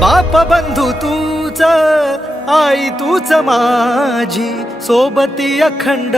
बाप बंधू तूच आई तूच माझी सोबती अखंड